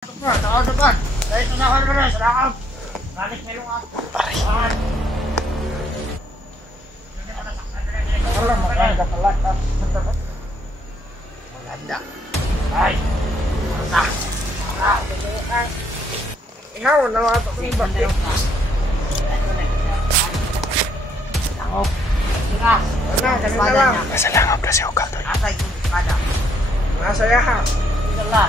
Depan. Saya senang dulu, sedang. Balik melung aku. Kalau makan dah kelak dah. Maganda. Ay. Nah. Ikaw na ato ko ni bakit. Langop. Tigas. Ano, kanina lang. Nasa langop na si Ukal doon. Asa yung espada. Nasa yaha. Tinggal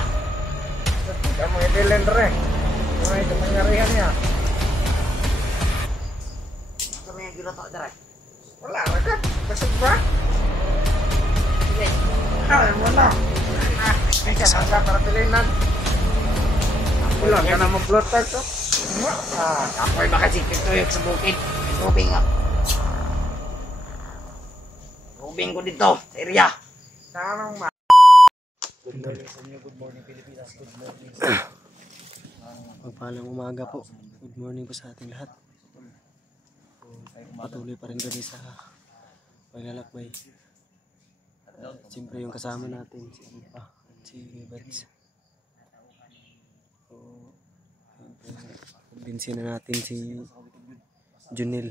Kamu itilin rin. Ano ito mangyarihan niya? Kami yang girotok direct. Wala na ka. Kasag ba? Sige. Kaya mo na. Ay, kasag ka para tilinan. Ilan ka na mag-blood tag to? Ako'y makasipit tuyok sa bukid. Tubing nga. Tubing ko dito, sa area. Tanong ma. Good morning sa inyo, good morning Pilipinas, good morning. Magpalang umaga po. Good morning po sa ating lahat. Patuloy pa rin kami sa paglalakbay. Siyempre yung kasama natin si Ipa at si Bats. So, kumbinsin na natin si Junel.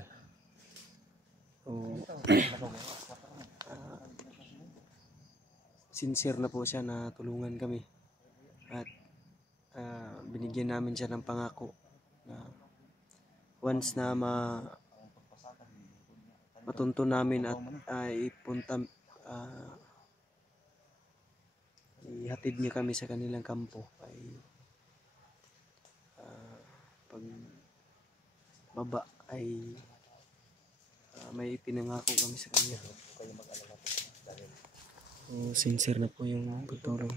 So, sincere na po siya na tulungan kami at binigyan namin siya ng pangako na once na matunto namin at ipunta ihatid niya kami sa kanilang kampo ay pag baba ay may ipinangako kami sa kanya. Sincere na po yung pagtulong.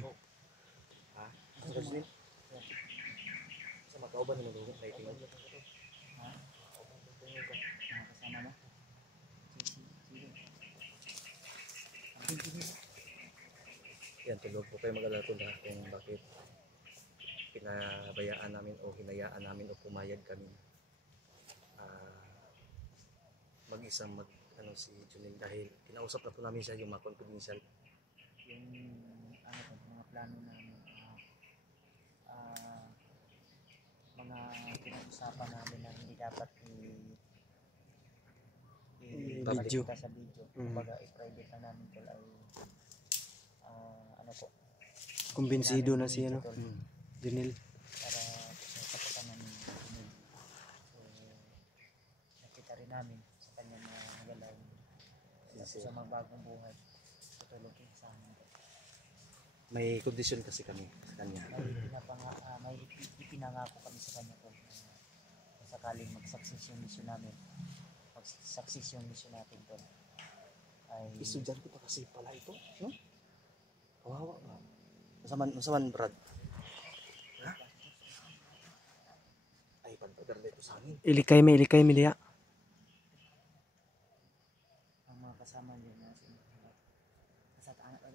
Yan, tulog po kayo mag-alala po lahat kung bakit pinabayaan namin o hinayaan namin o pumayag kami mag-isang si Junel dahil kinausap na po namin siya yung mga confidential yung mga plano namin, mga pinag-usapan namin na hindi dapat Video. sa video. Kumbaga i-private na namin tol ay Kumbinsido na siya, no? Junel. Para sa namin Junel. Nakita rin namin sa kanyang mga galaw sa mga bagong buhay. Tutulog sa amin. may kondisyon kasi kami sa kanya. May ipinangako kami sa kanya tol na sakaling mag-success yung mission namin. Mag-success yung mission natin tol. Estudyante pa kasi pala ito, no? Kawawa nga. Masaman Brad. Ha? Ay, pantagar na ito sa amin. Ilikay mi diya. Ang mga kasama niyo na sa anak ay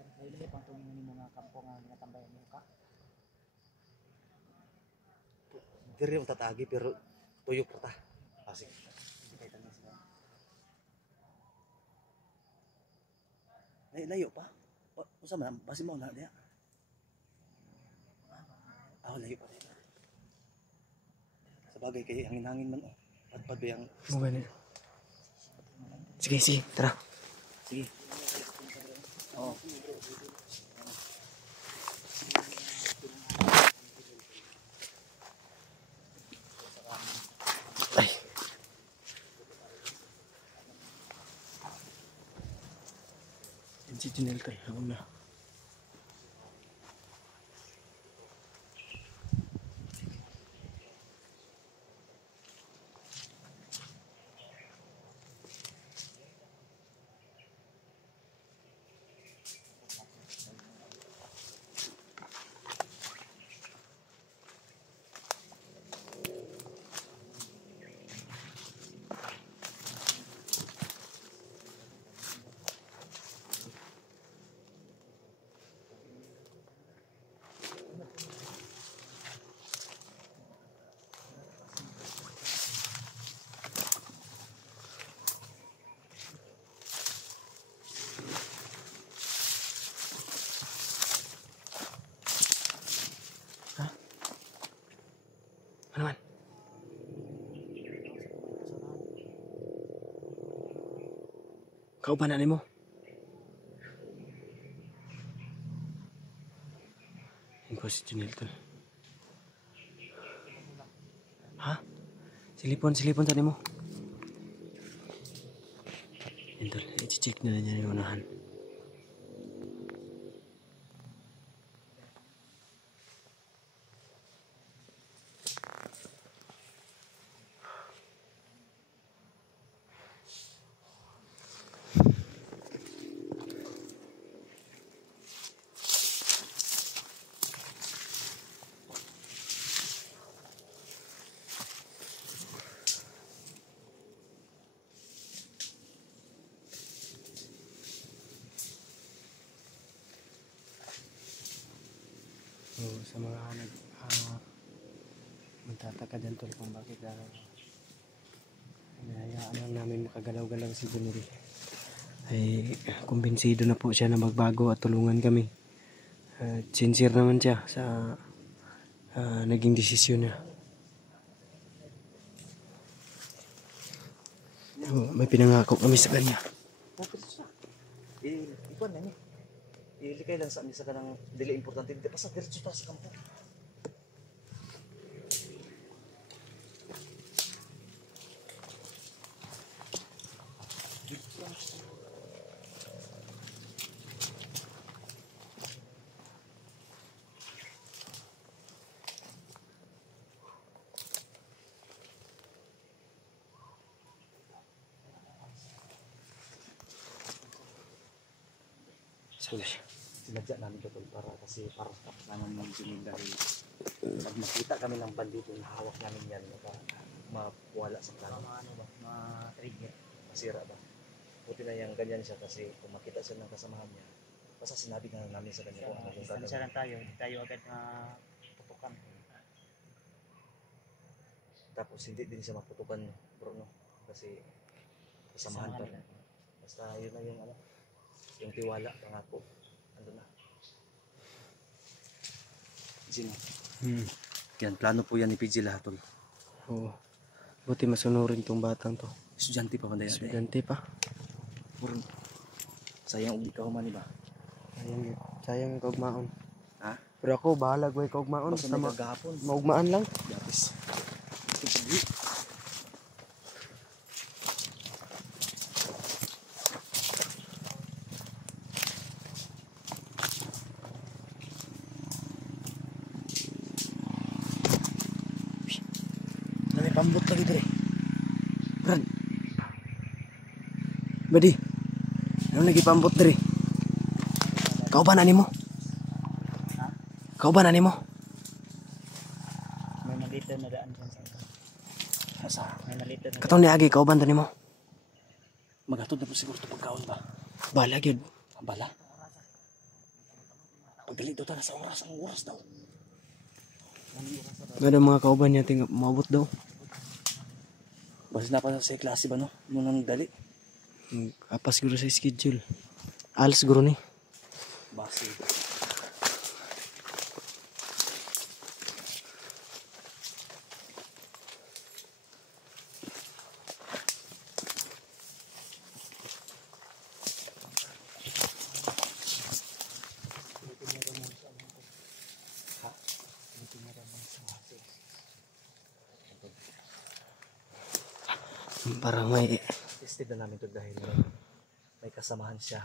pang tumingin ng mga kampo nga natambayan niyo ka. Diri yung tatagi pero tuyok pa ta. Kasi layo pa. Usa man basi mo na diya. Layo pa diya. Sa bagay kay hangin-hangin man Padpad yang Mugani. Sige, tara. sige. Oh. Ay. Si Junel tayo, ako na. Kauban na nimo. Ingko si Junel tol. Ha? Silipon sa nimo. Tol, i-check na niya yung unahan. So, sa mga magtataka dyan tol kung bakit hinahayaan lang namin makagalaw-galaw si Junel, ay kumbinsido na po siya na magbago at tulungan kami. Sincere naman siya sa naging desisyon niya. May pinangako kami sa kanya. Ikuan na ni. Ilikay lang sa amin sa kanang dili importante. Di pa sa diretso ta sa kampo. Sinadya namin ito para tapos naman ng Junel dahil pag makita kami ng bandito na hawak namin yan mawala sa plano. Ma-trigger. Masira ba? Buti na yung ganyan siya kasi kung makita siya ng kasamahan niya, basta sinabi na namin sa kanya kung ano yung gagawin. Distansya lang tayo, hindi tayo agad putukan. Tapos hindi din siya maputukan, bro, no? Kasi kasamahan pa. nila. Basta yun na yung yung tiwala, pangako. Ando na. Sino? Yan, plano po yan ni PG lahat, tol. Oo. Buti masunurin tong batang to. Estudyante pa man dahil. Estudyante pa. Puro. Sayang ubi ka man, ba? Sayang yung kaugmaon. Ha? Pero ako, bahala ko yung kaugmaon. Basta may kagahapon. Maugmaan lang. Yapis. May pambot lagi dre. Brad. Badi. Ano lagi pambot dre? Kau ba na nimo? Kau ba na nimo? May malito na daan dyan sa may malito na Katong niagi kau ba nimo? Magatod na po siguro ito pagkaon ba? Bala gyud. Bala? Pagdali daw ta sa oras, ang oras daw. Ngano mga kauban niya ting maabot daw. Basta na pa sa klase ba, no? Munang dali. Apa siguro sa schedule. Alas siguro ni. Basi. Parang may Tested na namin ito dahil may kasamahan siya.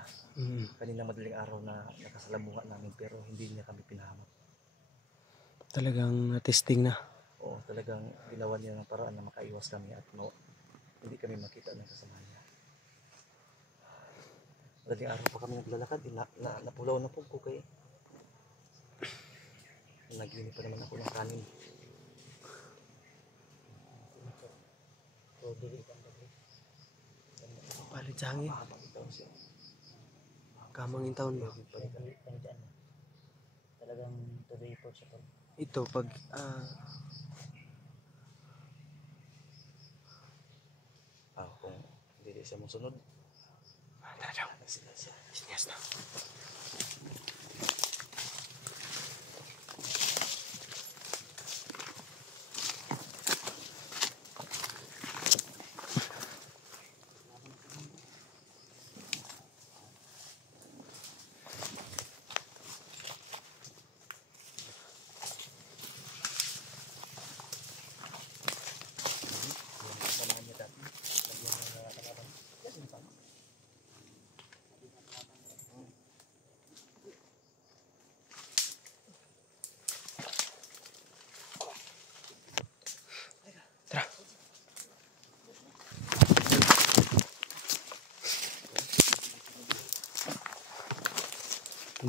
Kanina madaling araw na nakasalamuha namin pero hindi niya kami pinahamak. talagang testing na. Oo, talagang ginawa niya ng paraan na makaiwas kami at hindi kami makita ng kasamahan niya. Madaling araw pa kami naglalakad, napulaw na po ko kay naglini pa naman ako ng kanin. Palit sa hangin. Mahabang itaw siya. Kamang yung taon ba? talagang tuloy po siya po. Ito pag Kung hindi siya mong sunod. Tara. Sila siya. Yes na.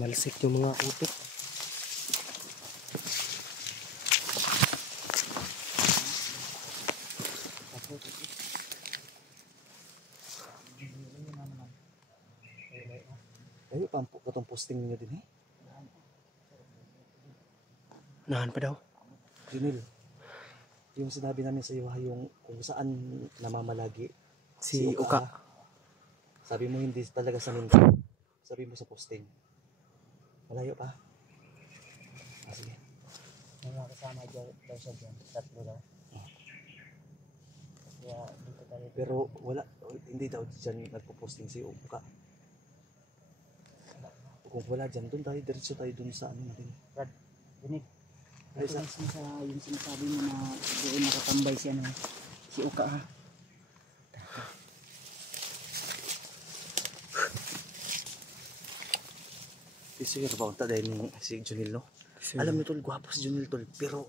Tumalsik yung mga utok. Ay, pampo katong posting niyo din eh. Nahan pa daw. Junil, yung sinabi namin sa iyo yung kung saan namamalagi Si Uka. Sabi mo hindi talaga sa Mindanao. Sabi mo sa posting. Malayo pa. Sige. May mga kasama daw siya dyan. 3 daw. Kaya dito tayo. Pero wala, hindi daw dyan nagpo-posting si Uka. Kung wala dyan, doon tayo, diretso tayo doon sa ano natin. Brad, Dinig. Ay, Ito sa yung sinasabi mo na doon nakatambay si ano, si Uka ha. Sige, ba unta dahil ni si Junil, no? Alam niyo tol, gwapo si Junil tol, pero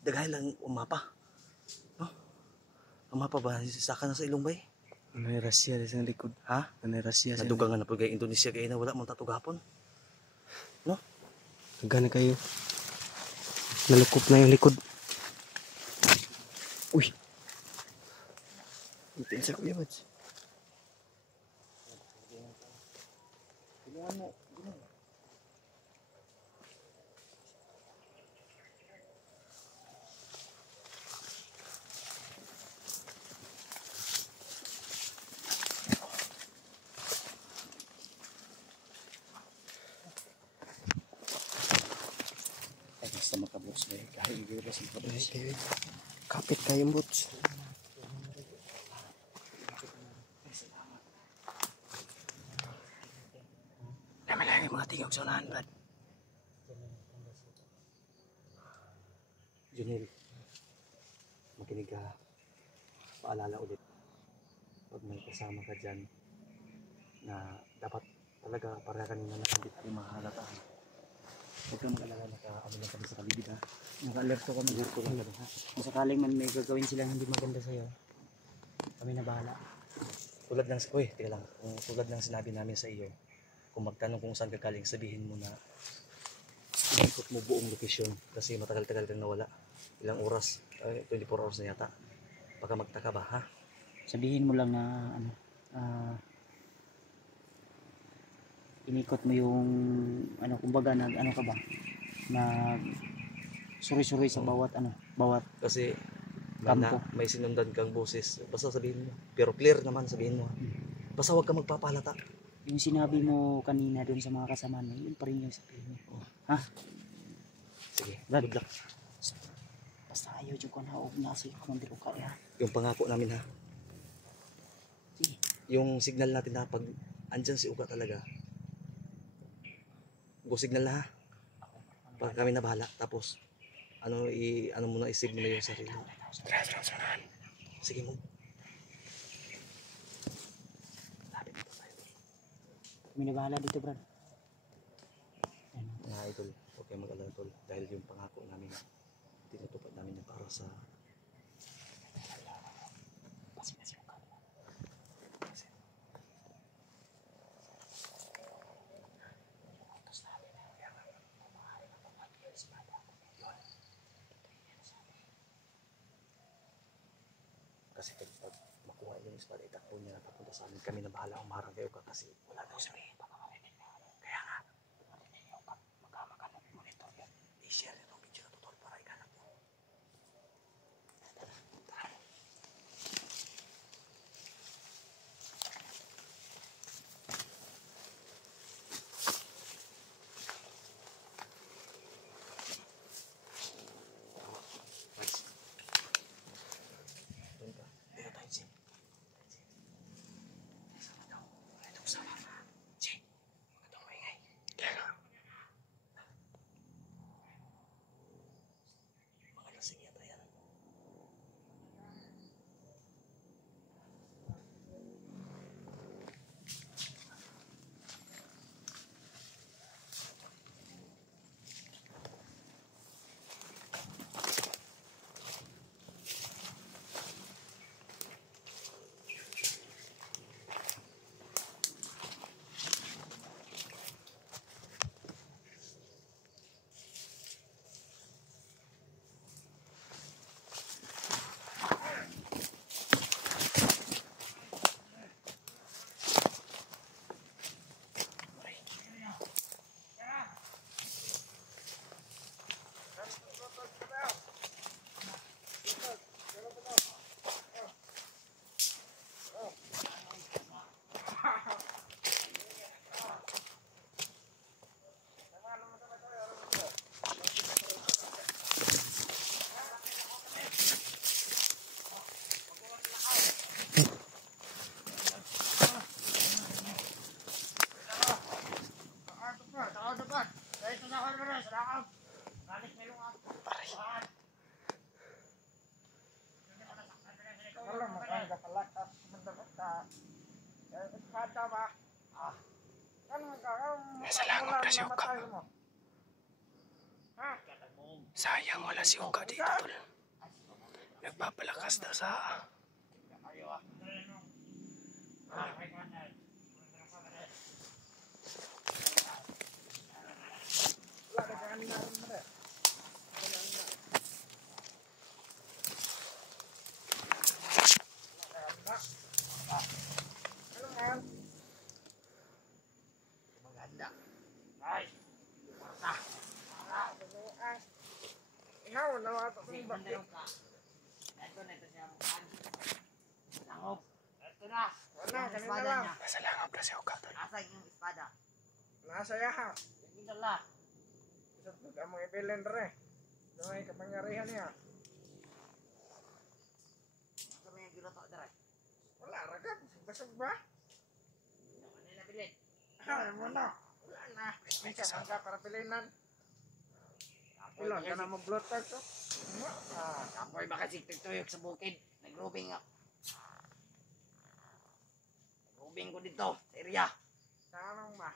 daghay lang umapa. No? Umapa ba? Saka na sa ilong bay? May rasya sa likod. Ha? May rasya sa Nadugangan na po kay Indonesia kaya na wala mong tatugapon. No? Nagana kayo. Nalukop na yung likod. Uy! Itin sa kuya, Bats. Ay, basta makabos na eh. Kahit hindi ba sa makabos. Kapit kayong Bats. Dami lang yung mga tingog sa unahan, Brad. Junil, makinig ka. Paalala ulit. Pag may kasama ka dyan na dapat talaga para kanina na hindi tayo mahalata. Huwag kang mag-alala ano lang kami sa kaligid ha. Naka-alerto kami. Alerto lang kami ha. Kung sakaling man may gagawin silang hindi maganda sa'yo, kami na bahala. Tulad ng, teka lang. Kung tulad ng sinabi namin sa iyo, kung magtanong kung saan ka galing, sabihin mo na inikot mo buong location kasi matagal-tagal kang nawala. Ilang oras, 24 hours na yata. Baka magtaka ba ha? Sabihin mo lang na ano, inikot mo yung ano, kumbaga nag ano ka ba? Nag suri-suri sa bawat Kasi kampo. may sinundan kang boses. Basta sabihin mo. Pero clear naman sabihin mo ha. Basta huwag ka magpapalata. Yung sinabi mo kanina doon sa mga kasama mo, yun pa rin yung sabihin mo. Ha? Sige, Brad. good luck. Basta ayaw dyan ko na huwag na si Commander Uka ya. Yung pangako namin ha. Sige. Yung signal natin na pag andyan si Uka talaga. Go signal na ha. Pag kami na bahala. Tapos ano mo na isig mo na yung sarili. Sige mo. Lapit mo tayo. Kami na bahala dito, Brad. Mga idol, huwag kayong mag-alala tol. Dahil yung pangako namin tinutupad namin na para sa kasi pag makuha yung espada, itakbo niya na papunta sa amin. Kami na bahala umarang kayo ka kasi wala daw sabihin. Kaya nga, magkamakanap monitor yan. I-share nyo itong video na tutol para ikanap mo. Tara. Dito tayo, Jim. Sama daw. Wala daw sama. Jim. si Oka. namatay mo. Ha? Sayang wala si Oka dito, tol. Nagpapalakas daw sa... Wala ka kanin na rin mo rin. Ano nga? Maganda. Ay. Basta. Ikaw, nawato ko Kasi yung bakit. mandang ka. Ito na ito siya mukhaan. Langop. Ito na. Wala, Yung kanina espada lang. niya. Nasa langap na si Oka, tol. Asa yung espada. Nasa yaha. Yung dala. Isang pag among ibilin rin. Doon ay kapangyarihan niya. Ito may giroto dara. Wala, ragad. Basag ba? Ano na bilin? Ano mo na? Wala na. May kasama ka para pilinan. Ilan ka na mag-blood tag to? Kapoy baka tuyok sa bukid. Nag-rubing nga. Nag-rubing ko dito. Sa area. Tanong ba?